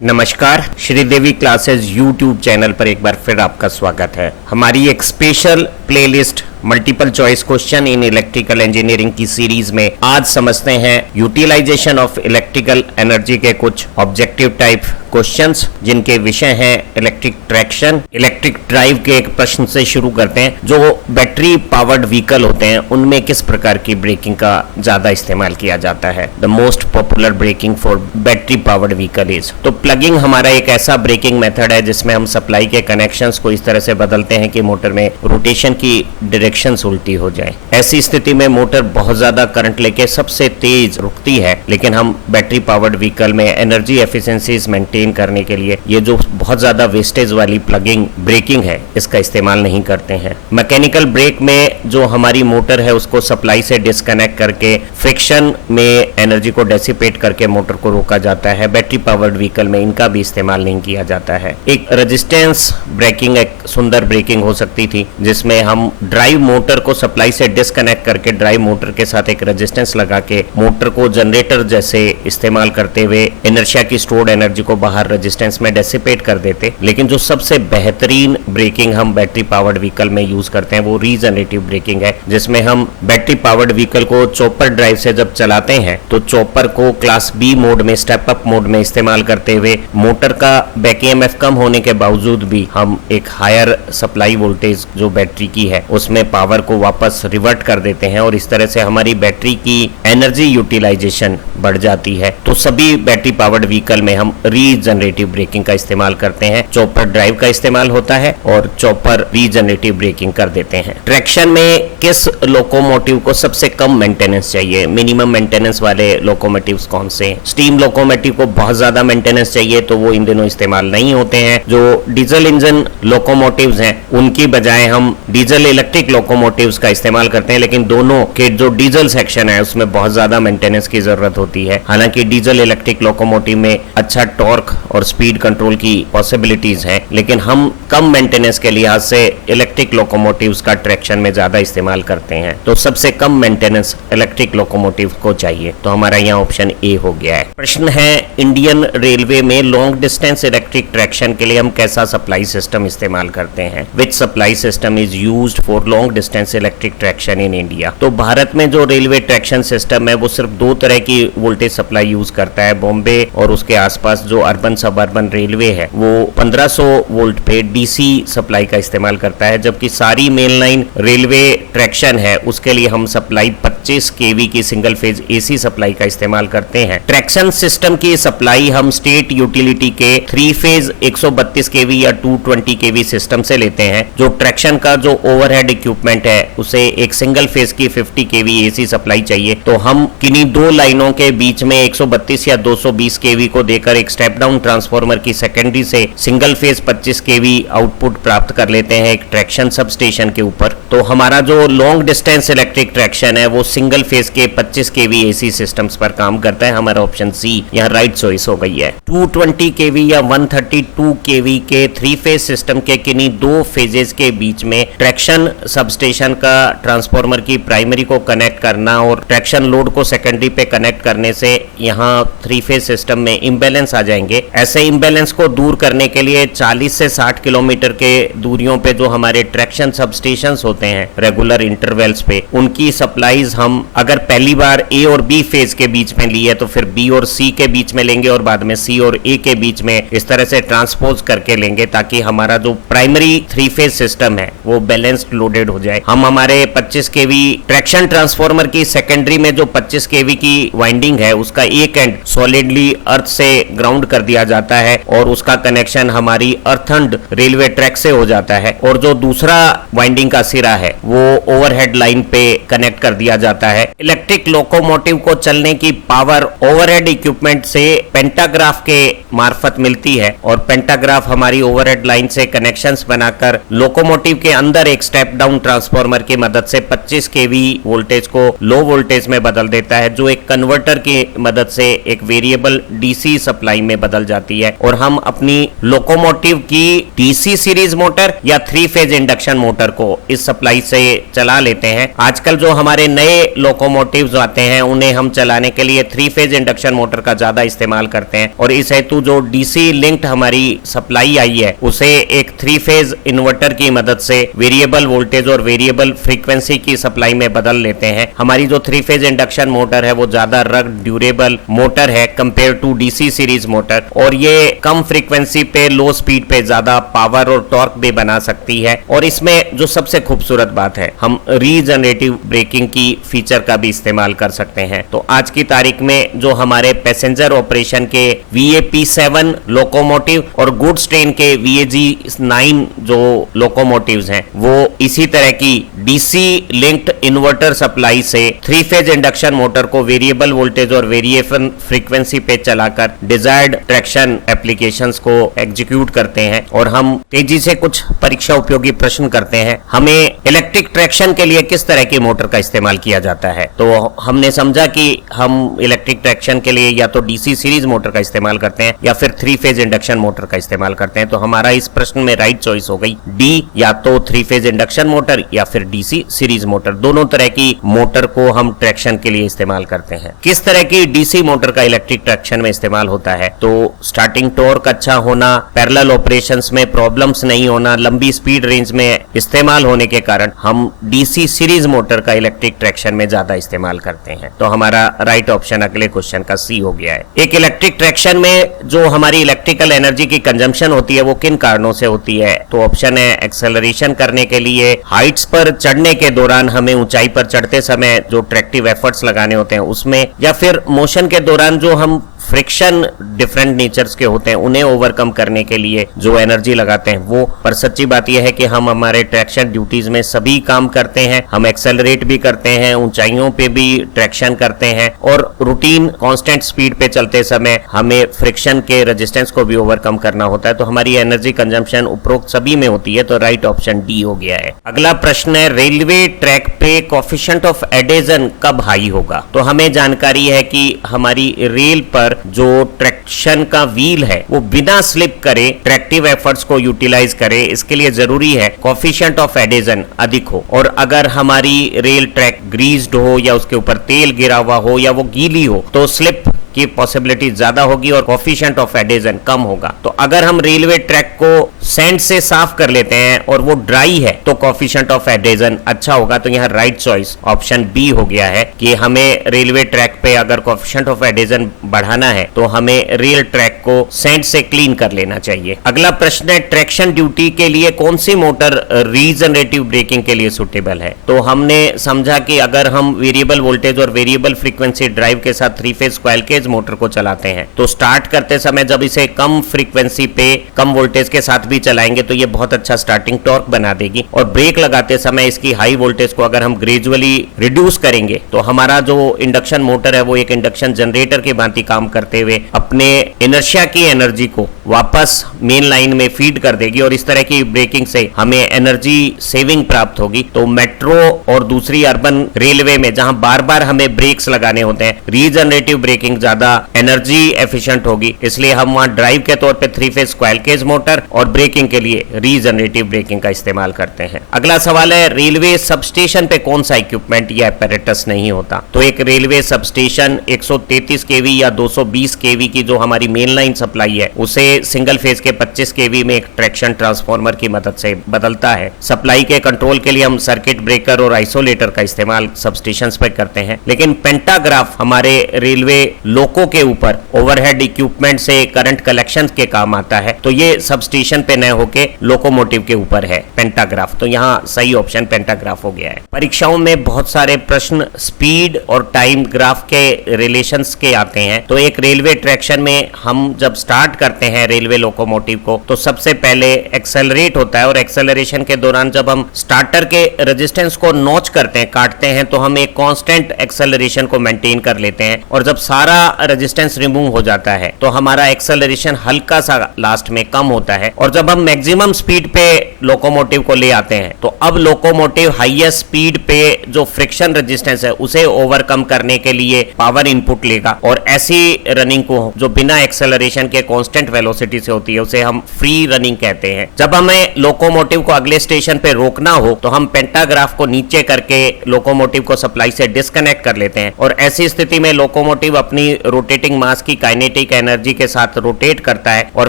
नमस्कार, Sridevi classes YouTube channel पर एक बार फिर आपका स्वागत है। हमारी एक special playlist multiple choice question in electrical engineering की सीरीज में आज समझते हैं यूटिलाइजेशन ऑफ इलेक्ट्रिकल एनर्जी के कुछ ऑब्जेक्टिव टाइप क्वेश्चंस जिनके विषय हैं इलेक्ट्रिक ट्रैक्शन, इलेक्ट्रिक ड्राइव के एक प्रश्न से शुरू करते हैं। जो बैटरी पावर्ड व्हीकल होते हैं उनमें किस प्रकार की ब्रेकिंग का ज्यादा इस्तेमाल किया जाता है। The most popular braking for battery powered vehicle is. तो प्लगिंग हमारा एक ऐसा ब्रेकिंग मेथड है जिसमें हम सप्लाई के कनेक्शंस को इस तरह से बदलते हैं कि मोटर में रोटेशन की डायरेक्शन उल्टी हो जाए। ऐसी स्थिति में मोटर बहुत ज्यादा करंट लेके सबसे तेज रुकती है, लेकिन हम बैटरी पावर्ड व्हीकल में एनर्जी एफिशिएंसीज मेंटेन करने के लिए ये जो बहुत ज्यादा वेस्टेज वाली प्लगिंग ब्रेकिंग है इसका इस्तेमाल नहीं करते हैं। मैकेनिकल ब्रेक में जो हमारी मोटर है उसको सप्लाई से डिस्कनेक्ट करके फ्रिक्शन में एनर्जी को डेसिपेट करके मोटर को रोका जाता है। बैटरी पावर्ड व्हीकल में इनका भी इस्तेमाल नहीं किया जाता है। एक रेजिस्टेंस ब्रेकिंग एक सुंदर ब्रेकिंग हो सकती थी जिसमें हम ड्राइव मोटर को सप्लाई से डिस्कनेक्ट करके ड्राइव मोटर के साथ एक रेजिस्टेंस लगा के मोटर को जनरेटर जैसे इस्तेमाल करते हुए इनर्शिया की स्टोर्ड एनर्जी को बाहर रेजिस्टेंस में डेसिपेट कर देते। लेकिन जो सबसे बेहतरीन ब्रेकिंग हम बैटरी पावर्ड व्हीकल में यूज करते हैं वो रीजनरेटिव ब्रेकिंग है, जिसमें हम बैटरी पावर्ड व्हीकल को चॉपर ड्राइव से जब चलाते हैं तो चॉपर को क्लास बी मोड में, स्टेप अप मोड में इस्तेमाल करते हुए मोटर का बैक ईएमएफ कम होने के बावजूद भी हम एक हायर सप्लाई वोल्टेज जो बैटरी की है उसमें पावर को वापस रिवर्ट कर देते हैं और इस तरह से हमारी बैटरी की एनर्जी यूटिलाइजेशन बढ़ जाती है। तो सभी बैटरी पावर्ड व्हीकल में हम रीजनरेटिव ब्रेकिंग का इस्तेमाल करते हैं। चॉपर ड्राइव का इस्तेमाल होता है और चॉपर रीजनरेटिव ब्रेकिंग कर देते हैं। ट्रैक्शन में किस लोकोमोटिव को सबसे कम मेंटेनेंस चाहिए, मिनिमम मेंटेनेंस वाले लोकोमोटिव्स कौन से? स्टीम लोकोमोटिव को बहुत ज्यादा मेंटेनेंस चाहिए तो वो इन दिनों इस्तेमाल नहीं होते हैं। जो डीजल इंजन लोकोमोटिव्स हैं उनकी बजाय हम डीजल इलेक्ट्रिक लोकोमोटिव्स का इस्तेमाल करते हैं, लेकिन दोनों के जो डीजल सेक्शन है उसमें बहुत ज्यादा मेंटेनेंस की जरूरत होती है। हालांकि डीजल इलेक्ट्रिक लोकोमोटिव में अच्छा टॉर्क और स्पीड कंट्रोल की पॉसिबिलिटीज हैं, लेकिन हम कम मेंटेनेंस के लिहाज से इलेक्ट्रिक लोकोमोटिव्स का ट्रैक्शन में ज्यादा इस्तेमाल करते हैं। तो सबसे कम मेंटेनेंस इलेक्ट्रिक लोकोमोटिव को चाहिए, तो हमारा यहाँ ऑप्शन ए हो गया है। प्रश्न है इंडियन रेलवे में लॉन्ग डिस्टेंस इलेक्ट्रिक ट्रैक्शन के लिए हम कैसा सप्लाई सिस्टम इस्तेमाल करते हैं? Which supply system is used for long distance electric traction in India? तो भारत में जो रेलवे ट्रैक्शन सिस्टम है वो सिर्फ दो तरह की वोल्टेज सप्लाई यूज करता है। बॉम्बे और उसके आसपास जो अर्बन सब अर्बन रेलवे है वो 1500 वोल्ट पे डीसी सप्लाई का इस्तेमाल करता है, जबकि सारी मेन लाइन रेलवे ट्रैक्शन है उसके लिए हम सप्लाई 25 केवी की सिंगल फेज एसी सप्लाई का इस्तेमाल करते हैं। ट्रैक्शन सिस्टम की सप्लाई हम स्टेट यूटिलिटी के 3 फेज 132 केवी या 220 केवी सिस्टम से लेते हैं। जो ट्रैक्शन का जो ओवरहेड इक्विपमेंट है उसे एक सिंगल फेज की 50 केवी एसी सप्लाई चाहिए, तो हम किन्हीं दो लाइनों के बीच में 132 या 220 केवी को देकर एक स्टेप डाउन ट्रांसफार्मर की सेकेंडरी से सिंगल फेज 25 केवी आउटपुट प्राप्त कर लेते हैं एक ट्रैक्शन सब स्टेशन के ऊपर। तो हमारा जो लॉन्ग डिस्टेंस इलेक्ट्रिक ट्रैक्शन है वो सिंगल फेज के 25 केवी एसी सिस्टम्स पर काम करता है। हमारा ऑप्शन सी यहाँ राइट चॉइस हो गई है। 220 केवी या 132 केवी के 3 फेज सिस्टम के किन्हीं दो फेजेस के बीच में ट्रैक्शन सब स्टेशन का ट्रांसफार्मर की प्राइमरी को कनेक्ट करना और ट्रैक्शन लोड को सेकेंडरी पे कनेक्ट करने से यहाँ 3 फेज सिस्टम में इम्बैलेंस आ जाएंगे। ऐसे इम्बैलेंस को दूर करने के लिए 40 से 60 किलोमीटर के दूरियों पे जो हमारे ट्रैक्शन सब स्टेशंस होते हैं रेगुलर इंटरवल्स पे, उनकी सप्लाईज हम अगर पहली बार ए और बी फेज के बीच में ली है तो फिर बी और सी के बीच में लेंगे और बाद में सी और ए के बीच में इस तरह से ट्रांसपोज करके लेंगे ताकि हमारा जो प्राइमरी 3 फेज सिस्टम है वो बैलेंस्ड लोडेड हो जाए। हम हमारे 25 केवी ट्रैक्शन ट्रांसफार्मर की सेकेंडरी में जो 25 केवी की वाइंडिंग है उसका एक एंड सॉलिडली अर्थ से ग्राउंड कर दिया जाता है और उसका कनेक्शन हमारी अर्थन्ड रेलवे ट्रैक से हो जाता है, और जो दूसरा वाइंडिंग का सिरा है वो ओवरहेड लाइन पे कनेक्ट कर दिया जाता है। इलेक्ट्रिक लोकोमोटिव को चलने की पावर ओवरहेड इक्विपमेंट से पेंटाग्राफ के मार्फत मिलती है और पेंटाग्राफ हमारी ओवरहेड लाइन से कनेक्शंस बनाकर लोकोमोटिव के अंदर एक स्टेप डाउन ट्रांसफार्मर की मदद से 25 केवी वोल्टेज को लो वोल्टेज में बदल देता है, जो एक कन्वर्टर की मदद से एक वेरिएबल डीसी सप्लाई में बदल जाती है। और हम अपनी लोकोमोटिव की डीसी सीरीज मोटर या 3 फेज इंडक्शन मोटर को इस सप्लाई से चला लेते हैं। आजकल जो हमारे नए लोकोमोटिव्स आते हैं उन्हें हम चलाने के लिए 3 फेज इंडक्शन मोटर का ज्यादा इस्तेमाल करते हैं, और इस हेतु जो डीसी लिंक्ड हमारी सप्लाई आई है उसे एक 3 फेज इन्वर्टर की मदद से वेरिएबल वोल्टेज और वेरिएबल फ्रीक्वेंसी की सप्लाई में बदल लेते हैं। हमारी जो 3 फेज इंडक्शन मोटर है वो ज्यादा रग्ड ड्यूरेबल मोटर है compare to DC series motor, और ये कम फ्रीक्वेंसी पे लो स्पीड पे ज्यादा पावर और टॉर्क भी बना सकती है। और इसमें जो सबसे खूबसूरत बात है, हम रीजनरेटिव ब्रेकिंग की फीचर का भी इस्तेमाल कर सकते हैं। तो आज की तारीख में जो हमारे पैसेंजर ऑपरेशन के VAP7 लोकोमोटिव और गुड्स ट्रेन के VAG9 जो लोकोमोटिव्स हैं वो इसी तरह की डीसी लिंक्ड इन्वर्टर सप्लाई से 3 फेज इंडक्शन मोटर को वेरिएबल वोल्टेज और वेरिएशन फ्रीक्वेंसी पे चलाकर डिजायर्ड ट्रैक्शन एप्लीकेशंस को एग्जीक्यूट करते हैं। और हम तेजी से कुछ परीक्षा उपयोगी प्रश्न करते हैं। हमें इलेक्ट्रिक ट्रैक्शन के लिए किस तरह की मोटर का इस्तेमाल किया जाता है? तो हमने समझा कि हम इलेक्ट्रिक ट्रैक्शन के लिए या तो डीसी सीरीज मोटर का इस्तेमाल करते हैं या फिर 3 फेज इंडक्शन मोटर का इस्तेमाल करते हैं। तो हमारा इस प्रश्न में राइट चॉइस हो गई डी, या तो 3 फेज इंडक्शन मोटर या फिर डीसी सीरीज मोटर। दोनों तरह की मोटर को हम ट्रैक्शन के लिए इस्तेमाल करते हैं। किस तरह की डीसी मोटर का इलेक्ट्रिक ट्रैक्शन में इस्तेमाल होता है? तो स्टार्टिंग टॉर्क अच्छा होना, पैरेलल ऑपरेशंस में प्रॉब्लम्स नहीं होना, लंबी स्पीड रेंज में इस्तेमाल होने के कारण हम डीसी सीरीज मोटर का इलेक्ट्रिक ट्रैक्शन में ज्यादा इस्तेमाल करते हैं। तो हमारा राइट ऑप्शन अगले क्वेश्चन का सी हो गया है। एक इलेक्ट्रिक ट्रैक्शन में जो हमारी इलेक्ट्रिकल एनर्जी की कंजम्पशन होती है वो किन कारणों से होती है? तो ऑप्शन है एक्सेलरेशन करने के लिए, हाइट्स पर चढ़ने के दौरान हमें ऊंचाई पर चढ़ते समय जो ट्रैक्टिव एफर्ट्स लगाने होते हैं उसमें, या फिर मोशन के दौरान जो हम फ्रिक्शन डिफरेंट नेचर्स के होते हैं उन्हें ओवरकम करने के लिए जो एनर्जी लगाते हैं वो। पर सच्ची बात यह है कि हम हमारे ट्रैक्शन ड्यूटीज में सभी काम करते हैं। हम एक्सेलरेट भी करते हैं, ऊंचाइयों पे भी ट्रैक्शन करते हैं, और रूटीन कांस्टेंट स्पीड पे चलते समय हमें फ्रिक्शन के रेजिस्टेंस को भी ओवरकम करना होता है। तो हमारी एनर्जी कंजम्पशन उपरोक्त सभी में होती है। तो राइट ऑप्शन डी हो गया है। अगला प्रश्न है, रेलवे ट्रैक पे कोएफिशिएंट ऑफ एडेजन कब हाई होगा? तो हमें जानकारी है कि हमारी रेल पर जो ट्रैक्शन का व्हील है वो बिना स्लिप करे ट्रैक्टिव एफर्ट्स को यूटिलाइज करे। इसके लिए जरूरी है कोएफिशिएंट ऑफ एडेजन अधिक हो, और अगर हमारी रेल ट्रैक ग्रीस्ड हो या उसके ऊपर तेल गिरा हुआ हो या वो गीली हो तो स्लिप की पॉसिबिलिटी ज्यादा होगी और कोएफिशिएंट ऑफ एडेजन कम होगा। तो अगर हम रेलवे ट्रैक को सैंड से साफ कर लेते हैं और वो ड्राई है तो कोएफिशिएंट ऑफ एडेजन अच्छा होगा। तो यहाँ राइट चॉइस ऑप्शन बी हो गया है कि हमें रेलवे ट्रैक पे अगर कोएफिशिएंट ऑफ एडेजन बढ़ाना है तो हमें रेल ट्रैक को सैंड से क्लीन कर लेना चाहिए। अगला प्रश्न है, ट्रैक्शन ड्यूटी के लिए कौन सी मोटर रीजनरेटिव ब्रेकिंग के लिए सुटेबल है? तो हमने समझा कि अगर हम वेरिएबल वोल्टेज और वेरिएबल फ्रीक्वेंसी ड्राइव के साथ 3 फेज कॉइल केज मोटर को चलाते हैं तो स्टार्ट करते समय जब इसे कम फ्रीक्वेंसी पे कम वोल्टेज के साथ भी चलाएंगे तो ये बहुत अच्छा स्टार्टिंग टॉर्क बना देगी, और ब्रेक लगाते समय इसकी हाई वोल्टेज को अगर हम ग्रेजुअली रिड्यूस करेंगे तो हमारा जो इंडक्शन मोटर है वो एक इंडक्शन जनरेटर की भांति काम करते हुए अपने इनर्शिया की एनर्जी को वापस मेन लाइन में फीड कर देगी, और इस तरह की ब्रेकिंग से हमें एनर्जी सेविंग प्राप्त होगी। तो मेट्रो और दूसरी अर्बन रेलवे में जहां बार बार हमें ब्रेक्स लगाने होते हैं, रीजनरेटिव ब्रेकिंग ज्यादा एनर्जी एफिशिएंट होगी, इसलिए हम वहां ड्राइव के तौर पे 3 फेज कॉइल केज मोटर और ब्रेकिंग के लिए रीजनरेटिव ब्रेकिंग का इस्तेमाल करते हैं। अगला सवाल है, रेलवे सबस्टेशन पे कौन सा इक्विपमेंट या एपैरेटस नहीं होता? तो एक रेलवे सबस्टेशन 133 केवी या 220 केवी की जो हमारी मेन लाइन सप्लाई है उसे सिंगल फेज के 25 केवी में एक ट्रैक्शन ट्रांसफार्मर की मदद से बदलता है। सप्लाई के कंट्रोल के लिए हम सर्किट ब्रेकर और आइसोलेटर का इस्तेमाल सबस्टेशंस पे करते हैं, लेकिन पेंटाग्राफ हमारे रेलवे लोको के ऊपर ओवरहेड इक्विपमेंट से करंट कलेक्शन के काम आता है। तो ये सबस्टेशन पे न होके लोकोमोटिव के ऊपर है पेंटाग्राफ। तो यहाँ सही ऑप्शन पेंटाग्राफ हो गया है। परीक्षाओं में बहुत सारे प्रश्न स्पीड और टाइम ग्राफ के रिलेशंस के आते हैं। तो एक रेलवे ट्रैक्शन में हम जब स्टार्ट करते हैं रेलवे लोकोमोटिव को तो सबसे पहले एक्सेलरेट होता है, और एक्सेलरेशन के दौरान जब हम स्टार्टर के रेजिस्टेंस को नॉच करते हैं, काटते हैं, तो हम एक कांस्टेंट एक्सेलरेशन को मेंटेन कर लेते हैं, और जब सारा रेजिस्टेंस रिमूव हो जाता है तो हमारा एक्सेलरेशन हल्का सा लास्ट में कम होता है। और जब हम मैक्सिमम स्पीड पे लोकोमोटिव को ले आते हैं तो अब लोकोमोटिव हाईएस्ट स्पीड पे जो फ्रिक्शन रेजिस्टेंस है उसे ओवरकम करने के लिए पावर इनपुट लेगा, और ऐसी रनिंग को जो बिना एक्सेलरेशन के कांस्टेंट वेलोसिटी से होती है उसे हम फ्री रनिंग कहते हैं। जब हमें लोकोमोटिव को अगले स्टेशन पे रोकना हो तो हम पेंटाग्राफ को नीचे करके लोकोमोटिव को सप्लाई से डिस्कनेक्ट कर लेते हैं, और ऐसी स्थिति में लोकोमोटिव अपनी रोटेटिंग मास की काइनेटिक एनर्जी के साथ रोटेट करता है और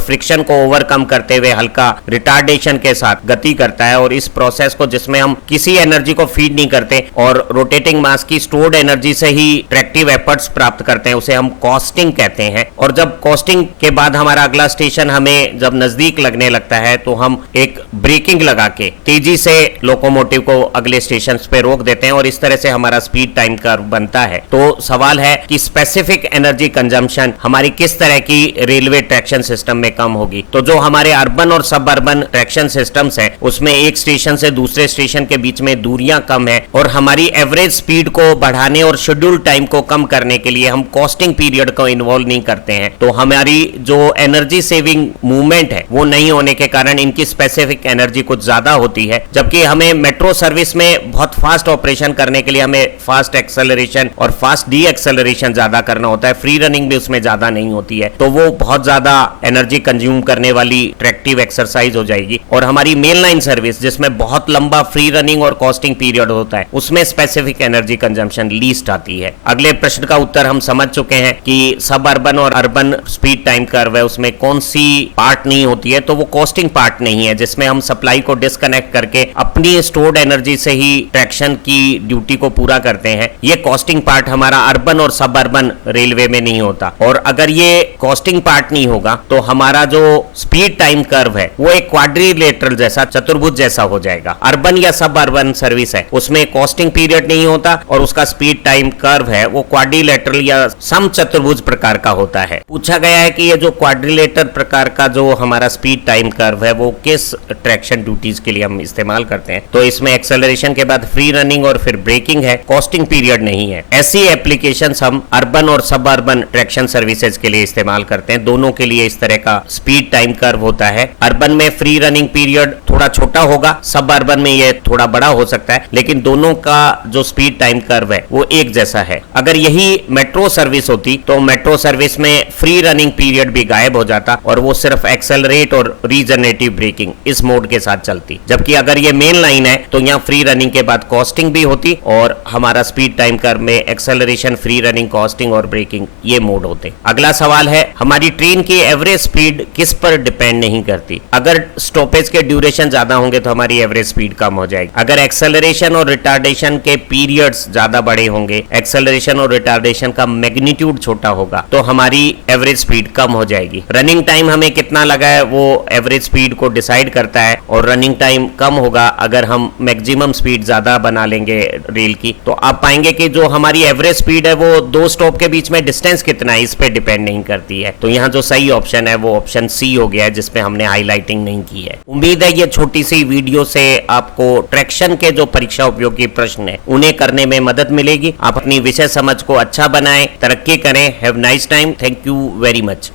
फ्रिक्शन को ओवरकम करते हुए हल्का रिटार्डेशन के साथ गति करता है। और इस प्रोसेस को, जिसमें हम किसी एनर्जी को फीड नहीं करते और रोटेटिंग मास की स्टोर्ड एनर्जी से ही ट्रैक्टिव एफर्ट्स प्राप्त करते हैं, उसे हम कॉस्टिंग कहते हैं। और जब कॉस्टिंग के बाद हमारा अगला स्टेशन हमें जब नजदीक लगने लगता है तो हम एक ब्रेकिंग लगा के तेजी से लोकोमोटिव को अगले स्टेशन पे रोक देते हैं, और इस तरह से हमारा स्पीड टाइम कर्व बनता है। तो सवाल है कि स्पेसिफिक एनर्जी कंजम्पशन हमारी किस तरह की रेलवे ट्रैक्शन सिस्टम में कम होगी। तो जो हमारे अर्बन और सब अर्बन ट्रैक्शन सिस्टम्स है उसमें एक स्टेशन से दूसरे स्टेशन के बीच में दूरियां कम है, और हमारी एवरेज स्पीड को बढ़ाने और शेड्यूल टाइम को कम करने के लिए हम कॉस्टिंग पीरियड को इन्वॉल्व नहीं करते हैं। तो हमारी जो एनर्जी सेविंग मूवमेंट है वो नहीं होने के कारण इनकी स्पेसिफिक एनर्जी कुछ ज्यादा होती है। जबकि हमें मेट्रो सर्विस में बहुत फास्ट ऑपरेशन करने के लिए हमें फास्ट एक्सेलरेशन और फास्ट डी एक्सेलरेशन ज्यादा करना होता है, फ्री रनिंग भी उसमें ज्यादा नहीं होती है, तो वो बहुत ज्यादा एनर्जी कंज्यूम करने वाली ट्रैक्टिव एक्सरसाइज हो जाएगी। और हमारी मेल लाइन सर्विस जिसमें बहुत लंबा फ्री रनिंग और कॉस्टिंग पीरियड होता है उसमें स्पेसिफिक एनर्जी कंजम्पशन लीस्ट आती है। अगले प्रश्न का उत्तर हम समझ चुके हैं कि सब अर्बन और अर्बन स्पीड टाइम कर्व है उसमें कौन सी पार्ट नहीं होती है, तो वो कॉस्टिंग पार्ट नहीं है जिसमें हम सप्लाई को डिस्कनेक्ट करके अपनी स्टोर्ड एनर्जी से ही ट्रैक्शन की ड्यूटी को पूरा करते हैं। ये कॉस्टिंग पार्ट हमारा अर्बन और सब अर्बन रेलवे में नहीं होता, और अगर ये कॉस्टिंग पार्ट नहीं होगा तो हमारा जो स्पीड टाइम कर्व है वो एक क्वाड्रिलेटरल जैसा, चतुर्भुज जैसा हो जाएगा। अर्बन या सब अर्बन सर्विस है उसमें कॉस्टिंग पीरियड नहीं होता और उसका स्पीड टाइम कर्व है वो क्वाड्रिलेटरल या सम चतुर्भुज प्रकार का होता है। पूछा गया है कि ये जो क्वाड्रिलेटर प्रकार का जो हमारा स्पीड टाइम कर्व है वो किस ट्रैक्शन ड्यूटीज के लिए हम इस्तेमाल करते हैं, तो इसमें एक्सेलरेशन के बाद फ्री रनिंग और फिर ब्रेकिंग है, कॉस्टिंग पीरियड नहीं है। ऐसी एप्लीकेशंस हम अर्बन और सब अर्बन ट्रैक्शन सर्विसेज के लिए इस्तेमाल करते हैं। दोनों के लिए इस तरह का स्पीड टाइम कर्व होता है। अर्बन में फ्री रनिंग पीरियड थोड़ा छोटा होगा, सब अर्बन में ये थोड़ा बड़ा हो सकता है, लेकिन दोनों का जो स्पीड टाइम कर्व है वो एक जैसा है। अगर यही मेट्रो सर्विस होती तो मेट्रो सर्विस में फ्री रनिंग पीरियड भी गायब हो जाता और वो सिर्फ एक्सेलरेट और रीजनरेटिव ब्रेकिंग इस मोड के साथ चलती। जबकि अगर ये मेन लाइन है तो यहाँ फ्री रनिंग के बाद कॉस्टिंग भी होती और हमारा स्पीड टाइम कर्व में एक्सेलरेशन, फ्री रनिंग, कॉस्टिंग और ब्रेकिंग ये मोड होते। अगला सवाल है, हमारी ट्रेन की एवरेज स्पीड किस पर डिपेंड नहीं करती। अगर स्टॉपेज के ड्यूरेशन ज्यादा होंगे तो हमारी एवरेज स्पीड कम हो जाएगी। अगर एक्सेलरेशन और रिटार्डेशन के पीरियड्स ज्यादा बड़े होंगे, एक्सेलरेशन और रिटार्डेशन का मैग्नीट्यूड छोटा होगा तो हमारी एवरेज स्पीड कम हो जाएगी। रनिंग टाइम हमें कितना लगा है वो एवरेज स्पीड को डिसाइड करता है, और रनिंग टाइम कम होगा अगर हम मैक्सिमम स्पीड ज्यादा बना लेंगे रेल की। तो आप पाएंगे कि जो हमारी एवरेज स्पीड है वो दो स्टॉप के बीच में डिस्टेंस कितना है इस पे डिपेंड नहीं करती है। तो यहाँ जो सही ऑप्शन है वो ऑप्शन सी हो गया है जिसपे हमने हाईलाइटिंग नहीं की है। उम्मीद है ये छोटी सी वीडियो से आपको ट्रैक्शन के जो परीक्षा उपयोगी प्रश्न है उन्हें करने में मदद मिलेगी। आप अपनी विषय समझ को अच्छा बनाएं, तरक्की करें। Have nice time. Thank you very much.